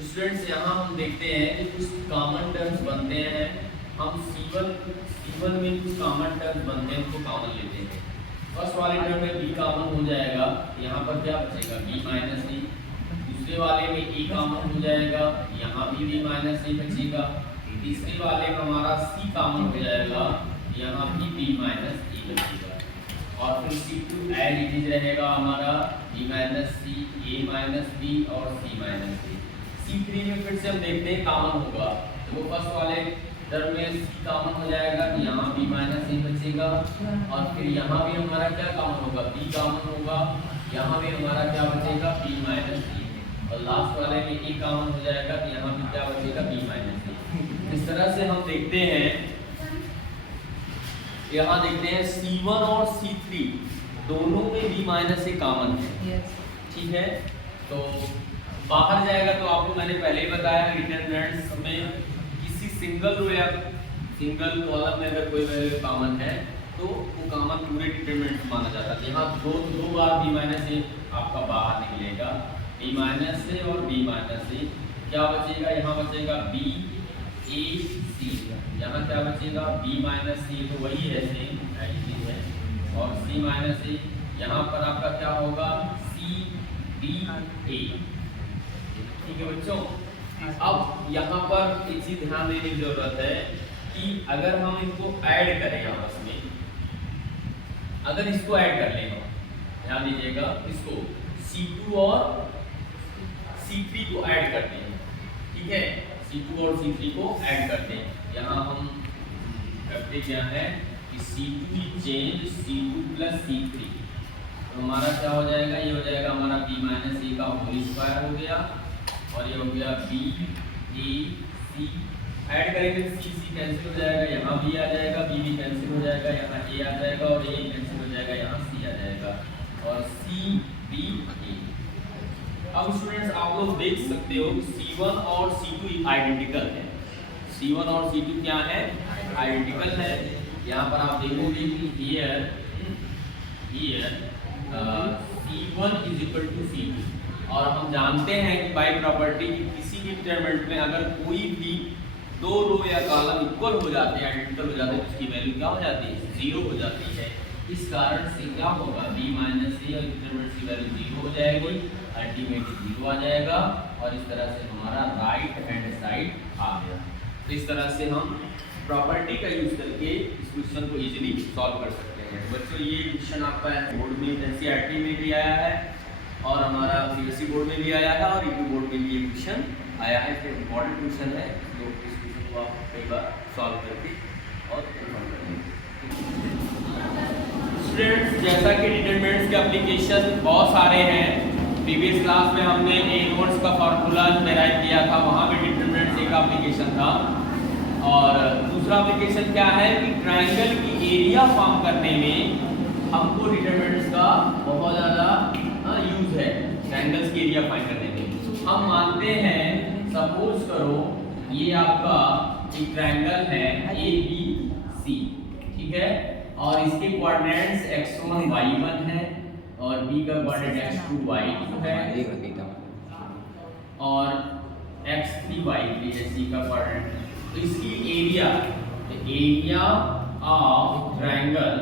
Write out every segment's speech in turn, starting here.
Students यहाँ हम देखते हैं कि कुछ कॉमन टर्म्स बनते हैं। हम C1 में कुछ कॉमन टर्म्स बनते हैं, उनको कॉमन लेते हैं। फर्स्ट वाले टर्म में b कॉमन हो जाएगा, यहाँ पर क्या बचेगा b माइनस ए। दूसरे वाले में a कॉमन हो जाएगा, यहाँ भी b माइनस ए बचेगा। तीसरे वाले में हमारा c कॉमन हो जाएगा, यहाँ भी b माइनस ए बचेगा। और फिर C2 एज इट इज रहेगा हमारा b minus C, a minus b और c माइनस a। C3 में फिर से हम देखते हैं कॉमन होगा, तो वो फर्स्ट वाले टर्म में c कॉमन हो जाएगा, यहाँ b माइनस a बचेगा। और फिर यहाँ भी हमारा क्या कॉमन होगा, b कॉमन होगा, यहाँ भी हमारा क्या बचेगा b माइनस a। और लास्ट वाले में a कॉमन हो जाएगा, तो यहाँ भी क्या बचेगा b माइनस a। इस तरह से हम देखते हैं, यहाँ देखते हैं C1 और C3 दोनों में b माइनस ए कॉमन है। ठीक है, तो बाहर जाएगा तो आपको मैंने पहले ही बताया डिटरमिनेंट्स में किसी सिंगल रो या सिंगल कॉलम में अगर कोई वैल्यू कॉमन है तो वो कॉमन पूरे डिटरमिनेंट्स माना जाता है। यहाँ दो बार b माइनस ए आपका बाहर निकलेगा, b माइनस ए और b माइनस ए। क्या बचेगा, यहाँ बचेगा b a c, यहाँ क्या बचेगा b माइनस सी, तो वही है सेम है। और c माइनस ए, यहाँ पर आपका क्या होगा c b a। ठीक है बच्चों, अब यहाँ पर एक चीज ध्यान देने की जरूरत है कि अगर हम इनको ऐड करें आपस में, अगर इसको ऐड कर लें, ध्यान दीजिएगा, इसको C2 और C3 को ऐड करते हैं। ठीक है, C2 और C3 को ऐड करते हैं। यहाँ हम करते क्या है कि C2 change C2 plus C3, तो हमारा क्या हो जाएगा, ये हो जाएगा हमारा b माइनस ए का होल स्क्वायर हो गया, और ये हो गया b a c। ऐड करेंगे तो c कैंसिल हो जाएगा, यहाँ b आ जाएगा, b भी कैंसिल हो जाएगा, यहाँ a आ जाएगा, और a कैंसिल हो जाएगा, यहाँ c आ जाएगा, और c b a। अब स्टूडेंट्स आप लोग देख सकते हो C1 और C2 आइडेंटिकल है। C1 और C2 क्या है, आइडेंटिकल है। यहाँ पर आप देखोगे कि here C1 is equal to C2, और हम जानते हैं कि बाय प्रॉपर्टी कि किसी भी डिटरमिनेंट में अगर कोई भी दो रो या कॉलम इक्वल हो जाते हैं, आइडेंटिकल हो जाते हैं, तो उसकी वैल्यू क्या हो जाती है, जीरो हो जाती है। इस कारण से क्या होगा, b माइनस ए और डिटरमिनेंट की वैल्यू जीरो हो जाएगी, अल्टीमेटली जीरो आ जाएगा, और इस तरह से हमारा राइट हैंड साइड आ गया। तो इस तरह से हम प्रॉपर्टी का यूज करके इस क्वेश्चन को इजीली सॉल्व कर सकते हैं। बच्चों ये क्वेश्चन आपका बोर्ड में एनसीईआरटी में भी आया है, और हमारा सीबीएसई बोर्ड में भी आया है, और यूपी बोर्ड में भी ये क्वेश्चन आया है। तो इम्पोर्टेंट क्वेश्चन है, तो इस क्वेश्चन को आप कई बार सॉल्व करके और कन्फर्म करेंगे। स्टूडेंट्स, जैसा कि डिटरमिनेंट्स के एप्लीकेशन बहुत सारे हैं, प्रीवियस क्लास में हमने ए नोट्स का फार्मूला डेराइव किया था, वहाँ पे डिटरमिनेंट्स एक एप्लीकेशन था। और दूसरा एप्लीकेशन क्या है कि ट्रायंगल की एरिया फॉर्म करने में हमको डिटरमिनेंट्स का बहुत ज़्यादा यूज है, ट्रायंगल्स की एरिया फाइंड करने में। हम मानते हैं, सपोज करो ये आपका एक ट्रायंगल है ABC, ठीक है, और इसके कोऑर्डिनेट्स x1 y1 है, और b का कोऑर्डिनेट x2 y2 है, और x3 y3 है, c का कोऑर्डिनेट। तो इसकी area of triangle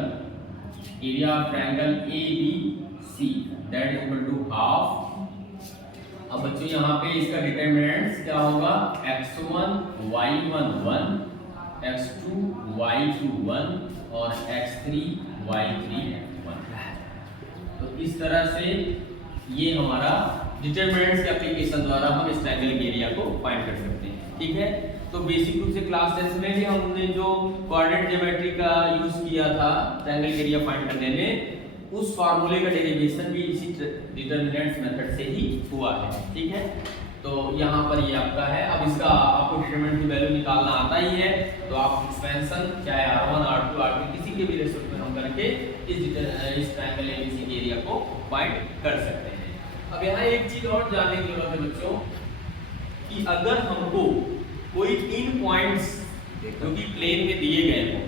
ABC that is equal to half. अब बच्चों यहाँ पे इसका डिटरमिनेंट्स क्या होगा, x1 y1 1, x2 y2 1, और x3 y3 1। तो इस तरह से ये हमारा डिटरमिनेंट्स के एप्लीकेशन द्वारा हम इस ट्रायंगल के एरिया को फाइंड कर सकते हैं। ठीक है, तो बेसिक रूप से क्लास 10 में भी हमने जो कोऑर्डिनेट ज्योमेट्री का यूज किया था ट्रायंगल के एरिया फाइंड करने में, उस फार्मूले का डेरिवेशन भी इसी डिटरमिनेंट्स मेथड से ही हुआ है। ठीक है, तो यहाँ पर ये आपका है। अब इसका आपको डिटरमिनेंट की वैल्यू निकालना आता ही है, तो आप एक्सपेंशन चाहे R1 R2 R3 किसी के भी रेशो में हम करके इस ट्रायंगल ABC के एरिया को फाइंड कर सकते हैं। अब यहाँ एक चीज और जानने की जरूरत है बच्चों, कि अगर हमको कोई 3 पॉइंट्स जो कि प्लेन में दिए गए हो,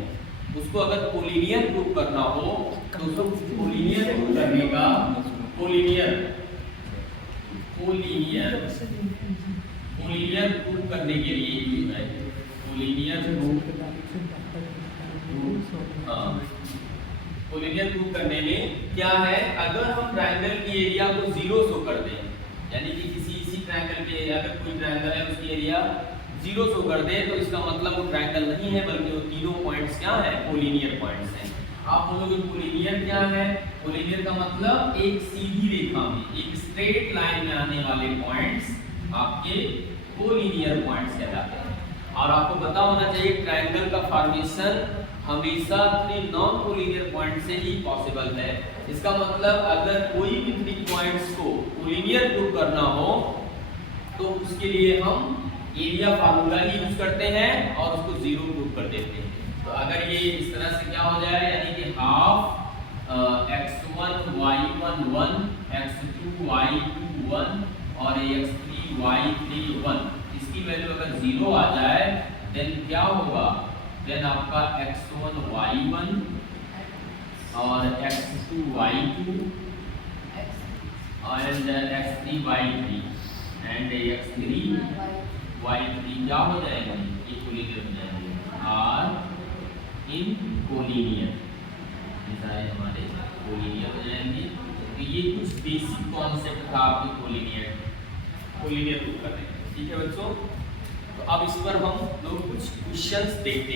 उसको अगर कोलिनियर प्रूव करना हो, तो उसको कोलिनियर प्रूव करने का कोलिनियर करने के लिए यूज है। कोलिनियर प्रूफ, कोलिनियर प्रूफ करने में क्या है, अगर हम ट्रायंगल की एरिया को 0 शो कर दें, यानी कि किसी इसी ट्रायंगल के एरिया, अगर कोई ट्रायंगल है उसकी एरिया 0 शो कर दे, तो इसका मतलब वो ट्रायंगल नहीं है, बल्कि वो तीनों पॉइंट्स क्या है, कोलिनियर पॉइंट्स हैं। आप बोलोगे कोलिनियर क्या है? कोलिनियर का मतलब एक सीधी रेखा में, एक स्ट्रेट लाइन में आने वाले पॉइंट्स आपके कोलिनियर पॉइंट्स कहलाते हैं। और आपको पता होना चाहिए ट्रायंगल का फॉर्मेशन हमेशा 3 नॉन कोलिनियर पॉइंट से ही पॉसिबल है। इसका मतलब अगर कोई भी 3 पॉइंट्स को कोलिनियर प्रूव करना हो तो उसके लिए हम एरिया फार्मूला ही यूज करते हैं और उसको 0 प्रूव कर देते हैं। तो अगर ये इस तरह से क्या हो जाए, यानी कि half x1 y1 1 x2 y2 1 और x3 y3 1, इसकी वैल्यू अगर 0 आ जाए देन क्या होगा, देन आपका x1 y1 और x2 y2 and x3 y3 and x3 y3 क्या हो जाएगा, ये कोलिनियर हो जाएंगे, आर इन कोलिनियर, सारे हमारे कोलिनियर हो जाएंगे। तो ये कुछ बेसिक कॉन्सेप्ट था आपके कोलिनियर प्रूफ करने का, ठीक है बच्चों। तो अब इस पर हम लोग कुछ क्वेश्चंस देखते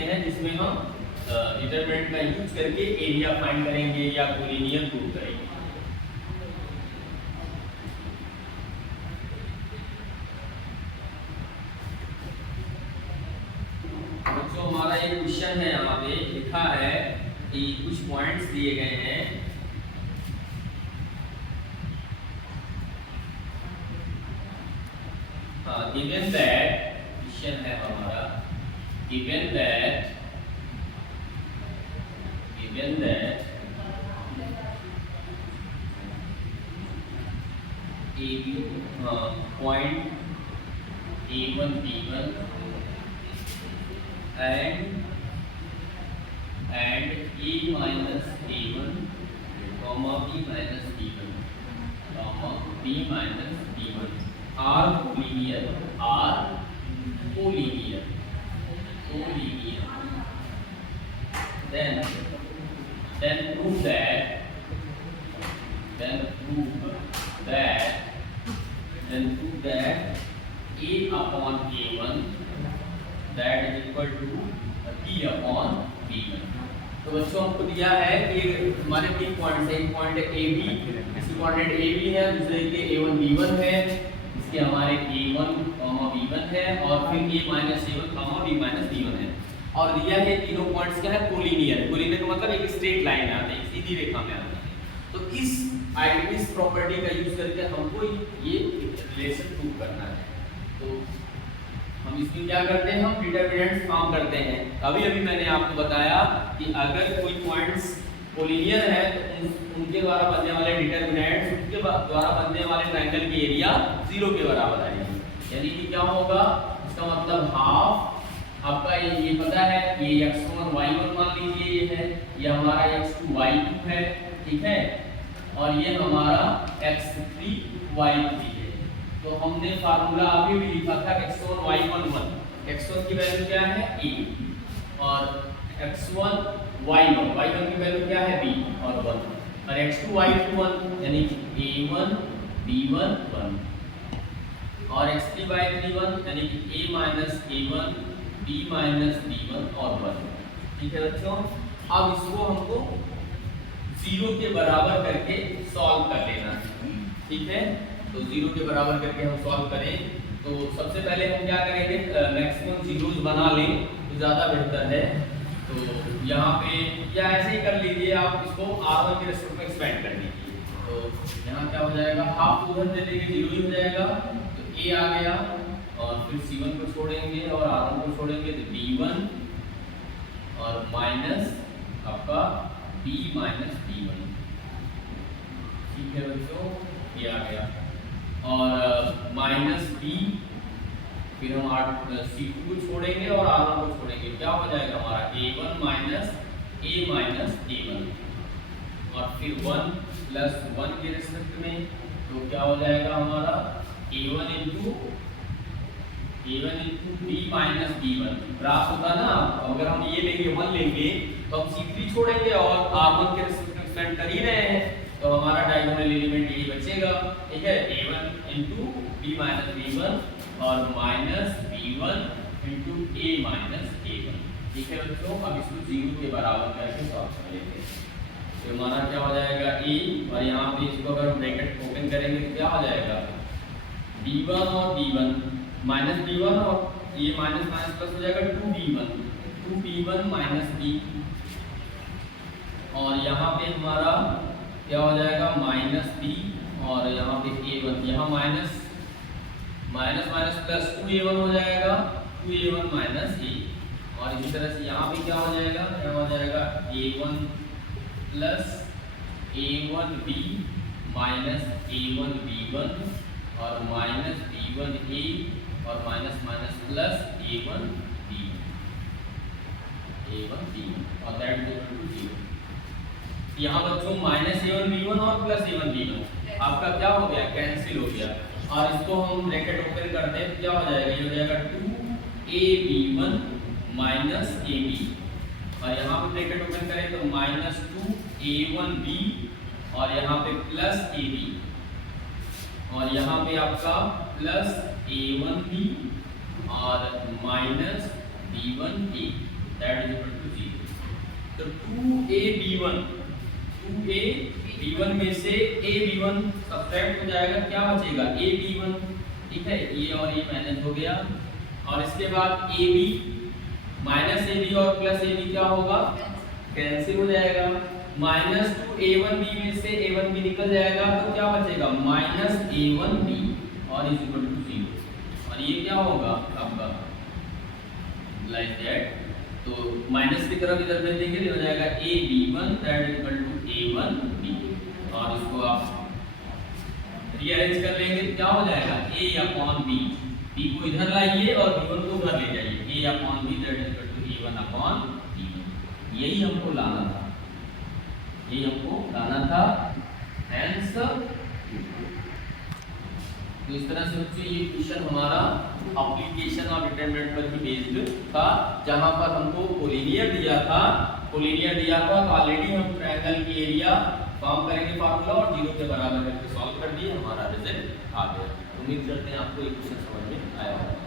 हैं, जिसमें हम डिटरमिनेंट का यूज करके एरिया फाइंड करेंगे या कोलिनियर प्रूफ करेंगे। बच्चों हमारा एक क्वेश्चन है, यहाँ पे लिखा है कि कुछ पॉइंट्स दिए गए हैं, given that क्वेश्चन है हमारा, given that AB point A1 B1 and A minus A1 comma B minus B1 comma B minus B1 are collinear, then prove that A upon A1 that is equal to B upon B1। तो बच्चों हमको दिया है कि हमारे 3 points हैं, एक point A B, इसकी कोऑर्डिनेट ए बी है, दूसरे के A1 B1 है, इसके हमारे A1 B1 है और फिर A minus A1 B minus B1 है। और दिया है तीनों पॉइंट्स क्या है, कोलिनियर। कोलिनियर का मतलब एक स्ट्रेट लाइन आते हैं, सीधी रेखा में आते हैं। तो इस प्रॉपर्टी का यूज करके हमको ये रिलेशन प्रूव करना है। तो हम इसमें क्या करते हैं, हम डिटरमिनेंट्स फॉर्म करते हैं। अभी मैंने आपको बताया कि अगर कोई पॉइंट्स कोलिनियर है तो उनके द्वारा बनने वाले डिटरमिनेंट्स, उनके द्वारा बनने वाले ट्रायंगल की एरिया 0 के बराबर आएगी। यानी कि क्या होगा, इसका मतलब हाफ आपका ये पता है, ये x1 y1 मान लीजिए ये है, ये हमारा x2 y2 है, ठीक है, और ये हमारा x3 y3 है। तो हमने फार्मूला अभी भी लिखा था x1 y1 1, x1 की वैल्यू क्या है a और x1 y1 की वैल्यू क्या है b और 1, और x2 y2 1 यानी a1 b1 1 और x3 y3 1 यानी कि a minus a1 b minus b1 और 1, ठीक है बच्चों। अब इसको हमको 0 के बराबर करके सॉल्व कर लेना है, ठीक है। तो 0 के बराबर करके हम सॉल्व करें तो सबसे पहले हम क्या करेंगे, मैक्सिमम जीरोस बना लें तो ज़्यादा बेहतर है। तो यहाँ पे या ऐसे ही कर लीजिए आप, इसको R1 के रेस्पेक्ट में एक्सपेंड कर लीजिए। तो यहाँ क्या हो जाएगा, हाफ उधर दे देंगे 0 ही हो जाएगा, तो a आ गया और फिर C1 को छोड़ेंगे और R1 को छोड़ेंगे तो B1 और माइनस आपका B माइनस B1, ठीक है बच्चों, ये आ गया और माइनस B, फिर हम C2 को छोड़ेंगे और R1 को छोड़ेंगे, क्या हो जाएगा हमारा A1 minus A minus A1 और फिर 1 प्लस 1 के रिस्पेक्ट में, तो क्या हो जाएगा हमारा a1 into b minus b1 प्राप्त होता ना। अगर हम ये लेंगे 1 लेंगे तो हम c3 छोड़ेंगे और r1 के रिस्पेक्ट कर ही रहे हैं, तो हमारा डायगोनल एलिमेंट यही बचेगा। ठीक है, a1 into b minus b1 और minus b1 into a minus a1। ठीक है बच्चों, अब इसको 0 के बराबर करके सॉल्व करेंगे तो हमारा क्या हो जाएगा a, और यहाँ पे इसको अगर हम ब्रैकेट ओपन करेंगे तो क्या हो जाएगा b1 और b1 माइनस b1 और ये माइनस माइनस प्लस हो जाएगा 2b1 माइनस b, और यहाँ पे हमारा क्या हो जाएगा माइनस b और यहाँ पे a1, यहाँ minus minus minus plus 2a1 हो जाएगा 2a1 माइनस a, और इसी तरह से यहाँ पे क्या हो जाएगा, क्या हो जाएगा a1 plus a1b minus a1b1 और माइनस b1a और माइनस माइनस प्लस a1b और दैट इज इक्वल टू 0। यहाँ बच्चों माइनस a1b1 और प्लस a1b1 आपका क्या हो गया, कैंसिल हो गया, और इसको हम ब्रैकेट ओपन करते हैं तो क्या हो जाएगा, ये हो जाएगा 2ab1 माइनस ab, और यहाँ पे ब्रैकेट ओपन करें तो माइनस 2a1b और यहाँ पे प्लस ab, और यहाँ पे आपका प्लस a1b और minus b1a that is equal to 0। तो 2ab1 में से ab1 सब्ट्रैक्ट हो जाएगा, क्या बचेगा ab1। ठीक है, ये और ये माइनस हो गया, और इसके बाद ab माइनस ab और प्लस ab क्या होगा, कैंसिल हो जाएगा। माइनस 2a1b में से a1b निकल जाएगा तो क्या बचेगा माइनस a1b और इज इक्वल टू 0, और ये क्या होगा आपका लाइक दैट, तो माइनस की तरफ इधर भेज देंगे तो हो जाएगा ab1 that is equal to a1b, और इसको आप रीअरेंज कर लेंगे क्या हो जाएगा a अपॉन b, b को इधर लाइए और b1 को उधर ले जाइए, a upon b that is equal to a1 upon b। यही हमको लाना था, ये हमको लाना था आंसर। तो इस तरह से बच्चों ये क्वेश्चन हमारा एप्लीकेशन और डिटरमिनेंट पर ही बेस्ड था, जहां पर हमको कोलिनियर दिया था तो ऑलरेडी हम ट्रायंगल की एरिया फॉर्म करेंगे फार्मूला और 0 के बराबर करके सॉल्व कर दिए, हमारा रिजल्ट आ गया। उम्मीद करते हैं आपको ये क्वेश्चन समझ में आया होगा।